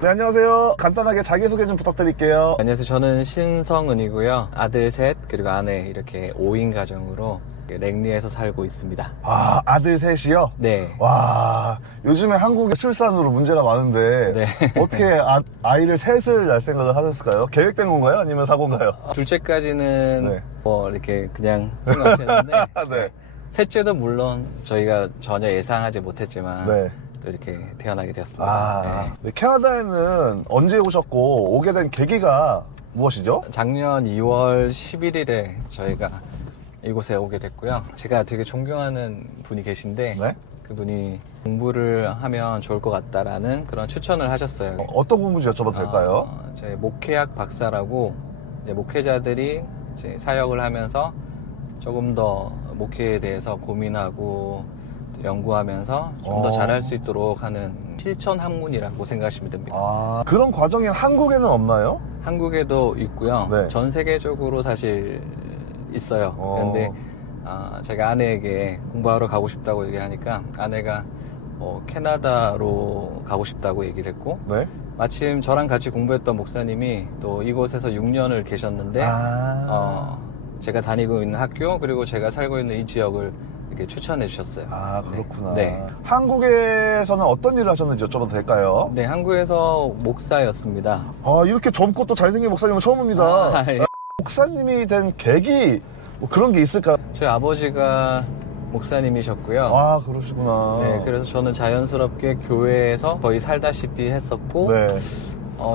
네, 안녕하세요. 간단하게 자기소개 좀 부탁드릴게요. 안녕하세요. 저는 신성은이고요. 아들 셋 그리고 아내 이렇게 5인 가정으로 랭리에서 살고 있습니다. 아, 아들 셋이요? 네. 와, 요즘에 한국의 출산으로 문제가 많은데 네. 어떻게 아이를 셋을 낳을 생각을 하셨을까요? 계획된 건가요? 아니면 사고인가요? 둘째까지는 네. 뭐 이렇게 그냥 생각했는데 네. 셋째도 물론 저희가 전혀 예상하지 못했지만 네. 또 이렇게 태어나게 되었습니다. 아, 네, 캐나다에는 언제 오셨고 오게 된 계기가 무엇이죠? 작년 2월 11일에 저희가 이곳에 오게 됐고요. 제가 되게 존경하는 분이 계신데 네? 그분이 공부를 하면 좋을 것 같다라는 그런 추천을 하셨어요. 어떤 공부인지 여쭤봐도 될까요? 저희 목회학 박사라고 이제 목회자들이 이제 사역을 하면서 조금 더 목회에 대해서 고민하고 연구하면서 좀 더 잘할 수 있도록 하는 실천 학문이라고 생각하시면 됩니다. 아, 그런 과정이 한국에는 없나요? 한국에도 있고요. 네. 전 세계적으로 사실 있어요. 그런데 제가 아내에게 공부하러 가고 싶다고 얘기하니까 아내가 캐나다로 가고 싶다고 얘기를 했고 네. 마침 저랑 같이 공부했던 목사님이 또 이곳에서 6년을 계셨는데 제가 다니고 있는 학교 그리고 제가 살고 있는 이 지역을 이렇게 추천해 주셨어요. 아, 그렇구나. 네. 한국에서는 어떤 일을 하셨는지 여쭤봐도 될까요? 네, 한국에서 목사였습니다. 아, 이렇게 젊고 또 잘생긴 목사님은 처음입니다. 예. 목사님이 된 계기, 뭐 그런 게 있을까요? 저희 아버지가 목사님이셨고요. 아, 그러시구나. 네, 그래서 저는 자연스럽게 교회에서 거의 살다시피 했었고, 네.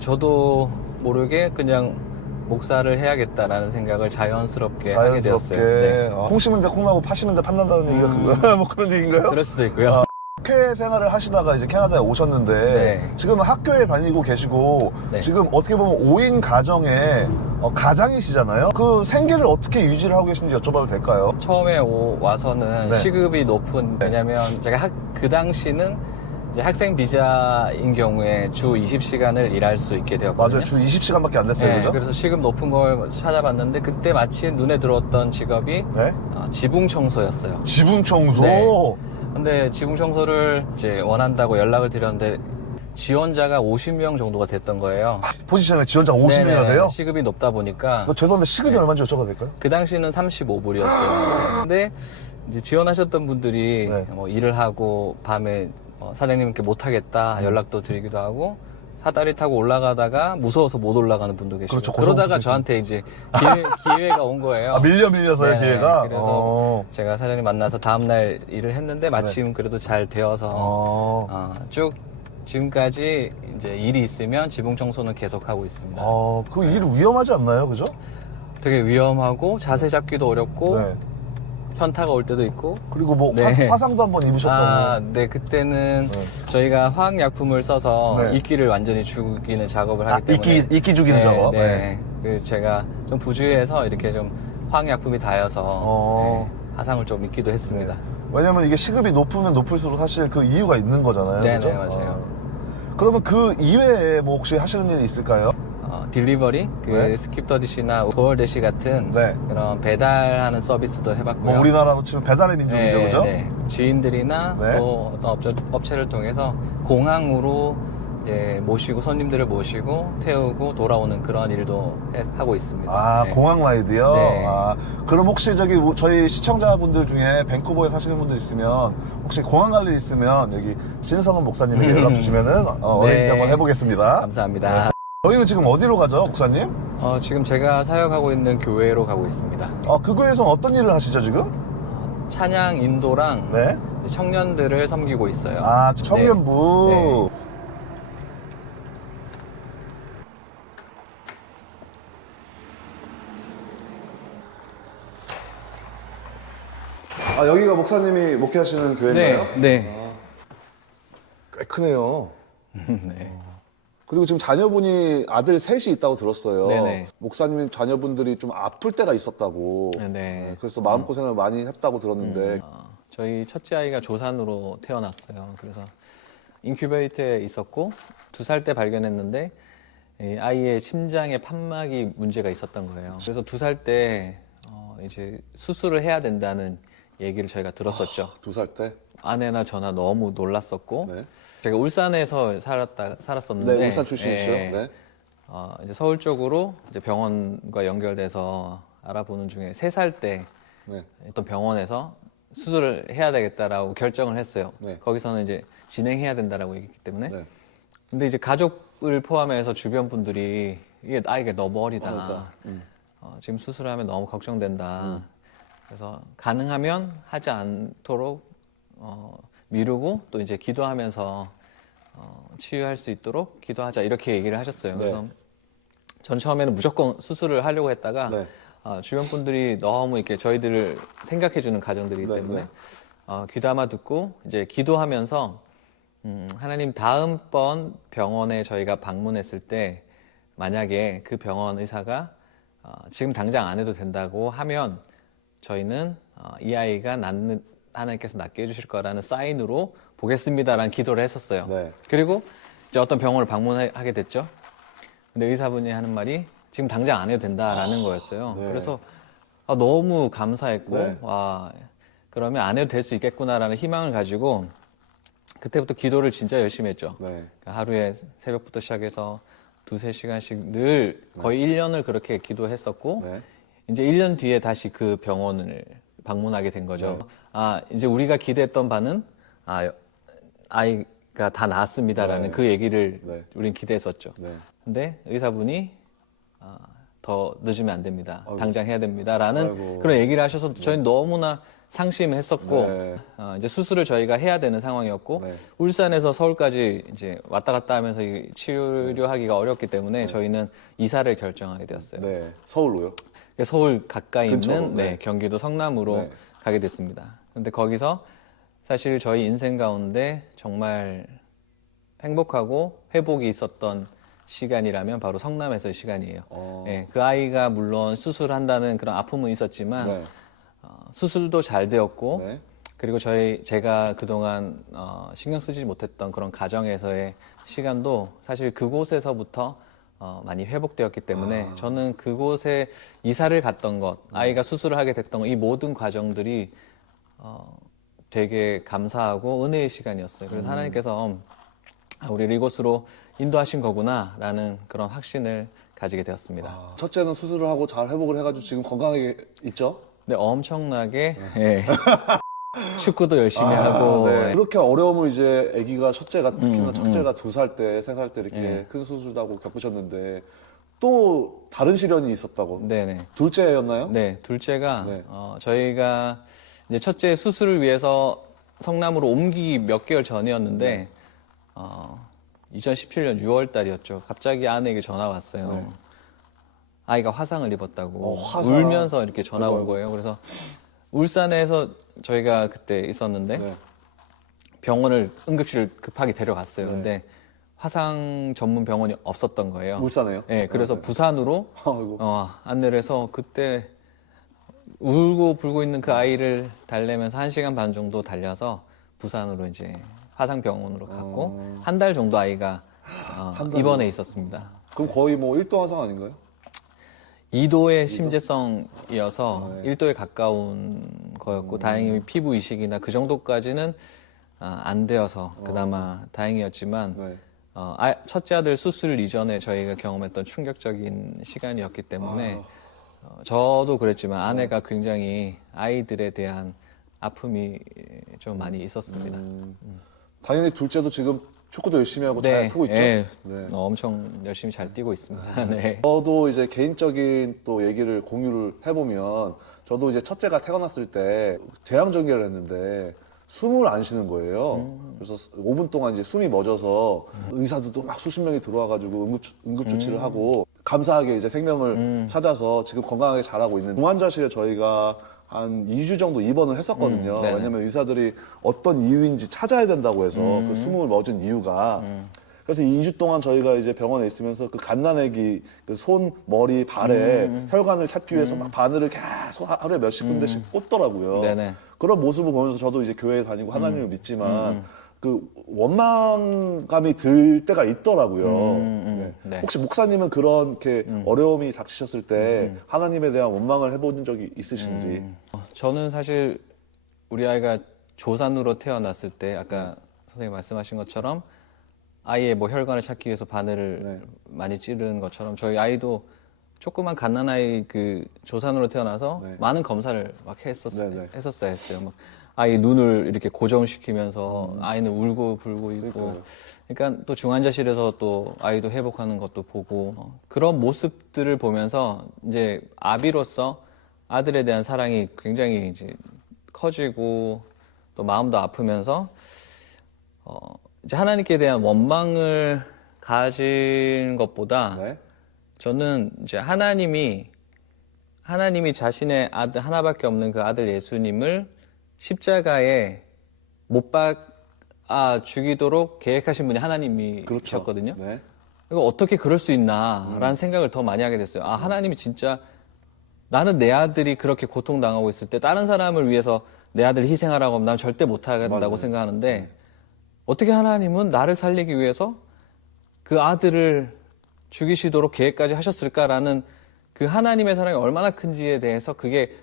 저도 모르게 그냥 목사를 해야겠다라는 생각을 자연스럽게 하게 되었어요. 네. 콩 심은 데 콩나고 파 심은 데 판난다는 얘기가 그거 뭐 그런 얘기인가요? 그럴 수도 있고요. 학회 생활을 하시다가 이제 캐나다에 오셨는데 네. 지금은 학교에 다니고 계시고 네. 지금 어떻게 보면 5인 가정의 가장이시잖아요. 그 생계를 어떻게 유지를 하고 계신지 여쭤봐도 될까요? 처음에 와서는 네. 시급이 높은, 왜냐면 제가 그 당시는 이제 학생 비자인 경우에 주 20시간을 일할 수 있게 되었거든요. 맞아요. 주 20시간밖에 안 됐어요. 네, 그죠? 그래서 시급 높은 걸 찾아봤는데 그때 마침 눈에 들어왔던 직업이 네. 지붕 청소였어요. 지붕 청소. 네. 근데 지붕 청소를 이제 원한다고 연락을 드렸는데 지원자가 50명 정도가 됐던 거예요. 포지션에 지원자가 50명이나 네네네. 돼요? 시급이 높다 보니까 죄송한데 시급이 네. 얼마인지 여쭤봐도 될까요? 그 당시는 35불이었어요. 근데 이제 지원하셨던 분들이 네. 뭐 일을 하고 밤에 사장님께 못하겠다 연락도 드리기도 하고 사다리 타고 올라가다가 무서워서 못 올라가는 분도 계시고 그렇죠. 그러다가 고소공포증. 저한테 이제 기회가 온 거예요. 아, 밀려서요, 네네. 기회가? 그래서 제가 사장님 만나서 다음날 일을 했는데 마침 그래도 잘 되어서 쭉 지금까지 이제 일이 있으면 지붕 청소는 계속하고 있습니다. 그 일 위험하지 않나요? 그죠? 되게 위험하고 자세 잡기도 어렵고 네. 현타가 올 때도 있고 그리고 뭐 네. 화상도 한번 입으셨다고. 네, 그때는 네. 저희가 화학약품을 써서 네. 이끼를 완전히 죽이는 작업을 하기 때문에 이끼 죽이는 작업? 네. 그 제가 좀 부주의해서 이렇게 좀 화학약품이 닿여서 화상을 좀 입기도 했습니다. 네. 왜냐면 이게 시급이 높으면 높을수록 사실 그 이유가 있는 거잖아요. 네, 그죠? 네, 맞아요. 그러면 그 이외에 뭐 혹시 하시는 일이 있을까요? 딜리버리, 네. 스킵더디시나 도어대시 같은 네. 그런 배달하는 서비스도 해봤고요. 뭐 우리나라로 치면 배달의 민족이죠, 네, 그죠? 네. 지인들이나 네. 또 어떤 업체를 통해서 공항으로 이제 손님들을 모시고 태우고 돌아오는 그런 일도 하고 있습니다. 아, 네. 공항 라이드요? 네. 그럼 혹시 저희 시청자분들 중에 밴쿠버에 사시는 분들 있으면 혹시 공항 갈 일 있으면 여기 신성은 목사님에게 연락 주시면은 어레인지 한번 해보겠습니다. 감사합니다. 저희는 지금 어디로 가죠, 목사님? 지금 제가 사역하고 있는 교회로 가고 있습니다. 그 교회에서는 어떤 일을 하시죠, 지금? 찬양 인도랑 네. 청년들을 섬기고 있어요. 청년부. 네. 여기가 목사님이 목회하시는 교회인가요? 네. 꽤 크네요. 네. 그리고 지금 자녀분이 아들 셋이 있다고 들었어요. 네네. 목사님 자녀분들이 좀 아플 때가 있었다고. 네. 그래서 마음고생을 많이 했다고 들었는데. 저희 첫째 아이가 조산으로 태어났어요. 그래서 인큐베이터에 있었고 2살 때 발견했는데 이 아이의 심장에 판막이 문제가 있었던 거예요. 그래서 2살 때 이제 수술을 해야 된다는 얘기를 저희가 들었었죠. 2살 때? 아내나 저나 너무 놀랐었고 네. 제가 울산에서 살았었는데 네, 울산 출신이시죠? 예, 네. 이제 서울 쪽으로 이제 병원과 연결돼서 알아보는 중에 3살 때 네. 어떤 병원에서 수술을 해야 되겠다라고 결정을 했어요. 네. 거기서는 이제 진행해야 된다라고 얘기했기 때문에. 네. 근데 이제 가족을 포함해서 주변 분들이 이게 아이가 너무 어리다. 그러니까, 지금 수술하면 너무 걱정된다. 그래서 가능하면 하지 않도록 미루고 또 이제 기도하면서 치유할 수 있도록 기도하자 이렇게 얘기를 하셨어요. 네. 그래서 전 처음에는 무조건 수술을 하려고 했다가 네. 주변 분들이 너무 이렇게 저희들을 생각해주는 가정들이기 네, 때문에 네. 귀담아 듣고 이제 기도하면서 하나님 다음번 병원에 저희가 방문했을 때 만약에 그 병원 의사가 지금 당장 안 해도 된다고 하면 저희는 이 아이가 하나님께서 낫게 해주실 거라는 사인으로 보겠습니다라는 기도를 했었어요. 네. 그리고 이제 어떤 병원을 방문하게 됐죠. 근데 의사분이 하는 말이 지금 당장 안 해도 된다라는 거였어요. 네. 그래서 너무 감사했고 네. 와 그러면 안 해도 될 수 있겠구나라는 희망을 가지고 그때부터 기도를 진짜 열심히 했죠. 네. 그러니까 하루에 새벽부터 시작해서 2-3시간씩 늘 거의 1년을 그렇게 기도했었고 네. 이제 1년 뒤에 다시 그 병원을 방문하게 된 거죠. 이제 우리가 기대했던 바는 아이가 다 나았습니다라는 네. 그 얘기를 네. 우린 기대했었죠. 네. 근데 의사분이 더 늦으면 안 됩니다. 아이고. 당장 해야 됩니다라는 아이고. 그런 얘기를 하셔서 저희는 너무나 상심했었고 네. 이제 수술을 저희가 해야 되는 상황이었고 네. 울산에서 서울까지 이제 왔다 갔다 하면서 이 치료하기가 어렵기 때문에 저희는 이사를 결정하게 되었어요. 네. 서울로요? 서울 가까이 근처로, 있는 네. 경기도 성남으로 네. 가게 됐습니다. 근데 거기서 사실 저희 인생 가운데 정말 행복하고 회복이 있었던 시간이라면 바로 성남에서의 시간이에요. 예, 그 아이가 물론 수술한다는 그런 아픔은 있었지만 네. 수술도 잘 되었고 네. 그리고 제가 그동안 신경 쓰지 못했던 그런 가정에서의 시간도 사실 그곳에서부터 많이 회복되었기 때문에 저는 그곳에 이사를 갔던 것, 아이가 수술을 하게 됐던 것, 이 모든 과정들이 되게 감사하고 은혜의 시간이었어요. 그래서 하나님께서 우리를 이곳으로 인도하신 거구나라는 그런 확신을 가지게 되었습니다. 첫째는 수술을 하고 잘 회복을 해가지고 지금 건강하게 있죠? 근데 엄청나게 예. 축구도 열심히 하고 네. 예. 그렇게 어려움을 이제 아기가 특히나 첫째가 2살 때, 3살 때 이렇게 큰 수술도 하고 겪으셨는데 또 다른 시련이 있었다고. 네네. 둘째였나요? 네, 둘째가 네. 저희가 이제 첫째 수술을 위해서 성남으로 옮기기 몇 개월 전이었는데 2017년 6월 달이었죠. 갑자기 아내에게 전화 왔어요. 네. 아이가 화상을 입었다고 화상. 울면서 이렇게 전화 온 아이고. 거예요. 그래서 울산에서 저희가 그때 있었는데 네. 병원을 응급실을 급하게 데려갔어요. 네. 근데 화상 전문 병원이 없었던 거예요. 울산에요? 네, 그래서 네. 부산으로 아이고. 안내를 해서 그때 울고 불고 있는 그 아이를 달래면서 1시간 반 정도 달려서 부산으로 이제 화상병원으로 갔고 한 달 정도 아이가 한 달이요? 입원해 있었습니다. 그럼 거의 뭐 1도 화상 아닌가요? 2도의 심재성이어서 네. 1도에 가까운 거였고 다행히 피부 이식이나 그 정도까지는 안 되어서 그나마 다행이었지만 네. 첫째 아들 수술 이전에 저희가 경험했던 충격적인 시간이었기 때문에 저도 그랬지만 아내가 굉장히 아이들에 대한 아픔이 좀 많이 있었습니다. 당연히 둘째도 지금 축구도 열심히 하고 잘 크고 있죠? 예, 네. 엄청 열심히 잘 뛰고 있습니다. 네. 저도 이제 개인적인 또 얘기를 공유를 해보면 저도 이제 첫째가 태어났을 때 제왕절개를 했는데 숨을 안 쉬는 거예요. 그래서 5분 동안 이제 숨이 멎어서 의사들도 막 수십 명이 들어와가지고 응급조치를 하고 감사하게 이제 생명을 찾아서 지금 건강하게 잘하고 있는 중환자실에 저희가 한 2주 정도 입원을 했었거든요. 네네. 왜냐면 의사들이 어떤 이유인지 찾아야 된다고 해서 그 숨을 멎은 이유가 그래서 2주 동안 저희가 이제 병원에 있으면서 그 갓난아기 그 손, 머리, 발에 혈관을 찾기 위해서 막 바늘을 계속 하루에 몇십 군데씩 꽂더라고요. 네네. 그런 모습을 보면서 저도 이제 교회에 다니고 하나님을 믿지만 그 원망감이 들 때가 있더라고요. 네. 네. 혹시 목사님은 그런 이렇게 어려움이 닥치셨을 때 하나님에 대한 원망을 해본 적이 있으신지? 저는 사실 우리 아이가 조산으로 태어났을 때 아까 선생님 말씀하신 것처럼 아이의 뭐 혈관을 찾기 위해서 바늘을 네. 많이 찌르는 것처럼 저희 아이도 조그만 갓난아이 그 조산으로 태어나서 네. 많은 검사를 막 네. 했어요. 막 아이 눈을 이렇게 고정시키면서 아이는 울고 불고 있고 그러니까 또 중환자실에서 또 아이도 회복하는 것도 보고 그런 모습들을 보면서 이제 아비로서 아들에 대한 사랑이 굉장히 이제 커지고 또 마음도 아프면서 이제 하나님께 대한 원망을 가진 것보다 네. 저는 이제 하나님이 자신의 아들 하나밖에 없는 그 아들 예수님을 십자가에 못 박아 죽이도록 계획하신 분이 하나님이셨거든요. 네. 이거 어떻게 그럴 수 있나라는 생각을 더 많이 하게 됐어요. 아, 하나님이 진짜 나는 내 아들이 그렇게 고통당하고 있을 때 다른 사람을 위해서 내 아들을 희생하라고 하면 난 절대 못하겠다고 맞아요. 생각하는데 어떻게 하나님은 나를 살리기 위해서 그 아들을 죽이시도록 계획까지 하셨을까라는 그 하나님의 사랑이 얼마나 큰지에 대해서 그게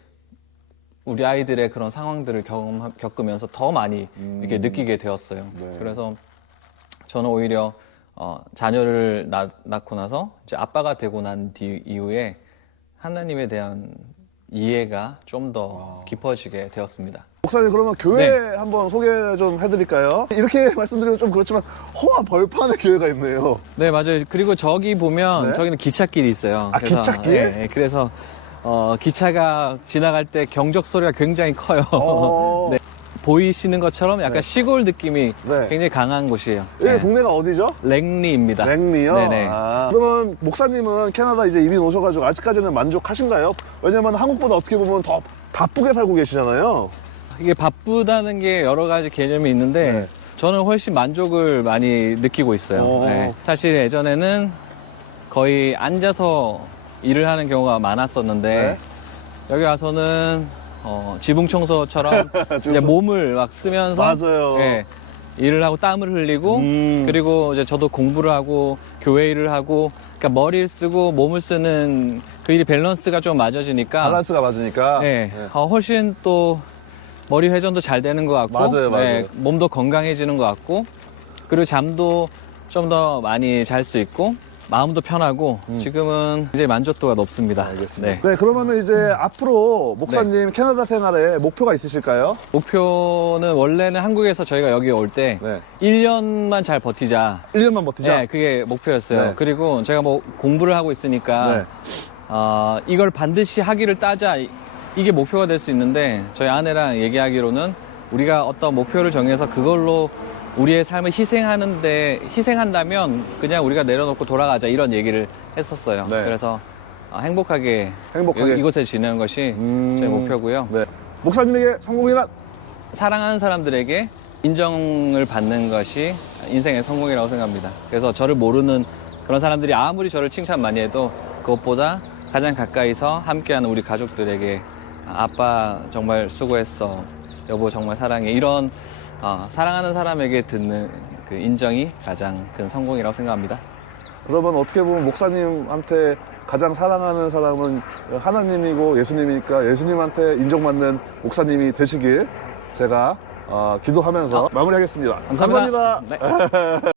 우리 아이들의 그런 상황들을 겪으면서 더 많이 이렇게 느끼게 되었어요. 네. 그래서 저는 오히려 자녀를 낳고 나서 이제 아빠가 되고 난 이후에 하나님에 대한 이해가 좀 더 깊어지게 되었습니다. 목사님 그러면 교회 네. 한번 소개 좀 해드릴까요? 이렇게 말씀드리면 좀 그렇지만 허와 벌판의 교회가 있네요. 네, 맞아요. 그리고 저기 보면 네? 저기는 기찻길이 있어요. 아, 기찻길? 네, 그래서 기차가 지나갈 때 경적 소리가 굉장히 커요. 어. 네, 보이시는 것처럼 약간 시골 느낌이 네. 굉장히 강한 곳이에요. 여기 네. 동네가 어디죠? 랭리입니다. 랭리요? 네네. 아, 그러면 목사님은 캐나다 이제 이민 오셔가지고 아직까지는 만족하신가요? 왜냐면 한국보다 어떻게 보면 더 바쁘게 살고 계시잖아요. 이게 바쁘다는 게 여러 가지 개념이 있는데 네. 저는 훨씬 만족을 많이 느끼고 있어요. 오. 네. 사실 예전에는 거의 앉아서 일을 하는 경우가 많았었는데 네. 여기 와서는 지붕 청소처럼 이제 몸을 막 쓰면서 맞아요. 예, 일을 하고 땀을 흘리고 그리고 이제 저도 공부를 하고 교회 일을 하고 그러니까 머리를 쓰고 몸을 쓰는 그 일이 밸런스가 좀 맞아지니까 밸런스가 맞으니까. 네, 훨씬 또 머리 회전도 잘 되는 것 같고 맞아요. 몸도 건강해지는 것 같고 그리고 잠도 좀 더 많이 잘 수 있고 마음도 편하고 지금은 이제 만족도가 높습니다. 알겠습니다. 네. 네, 그러면은 이제 앞으로 목사님 캐나다 생활에 목표가 있으실까요? 목표는 원래는 한국에서 저희가 여기 올 때 네. 1년만 잘 버티자. 1년만 버티자. 네, 그게 목표였어요. 네. 그리고 제가 뭐 공부를 하고 있으니까 이걸 반드시 하기를 따자. 이게 목표가 될 수 있는데 저희 아내랑 얘기하기로는 우리가 어떤 목표를 정해서 그걸로 우리의 삶을 희생한다면 그냥 우리가 내려놓고 돌아가자 이런 얘기를 했었어요. 네. 그래서 행복하게 이곳에 지내는 것이 저희 목표고요. 네. 목사님에게 성공이란? 사랑하는 사람들에게 인정을 받는 것이 인생의 성공이라고 생각합니다. 그래서 저를 모르는 그런 사람들이 아무리 저를 칭찬 많이 해도 그것보다 가장 가까이서 함께하는 우리 가족들에게 아빠 정말 수고했어, 여보 정말 사랑해 이런 사랑하는 사람에게 듣는 그 인정이 가장 큰 성공이라고 생각합니다. 그러면 어떻게 보면 목사님한테 가장 사랑하는 사람은 하나님이고 예수님이니까 예수님한테 인정받는 목사님이 되시길 제가 기도하면서 마무리하겠습니다. 감사합니다. 감사합니다. 네.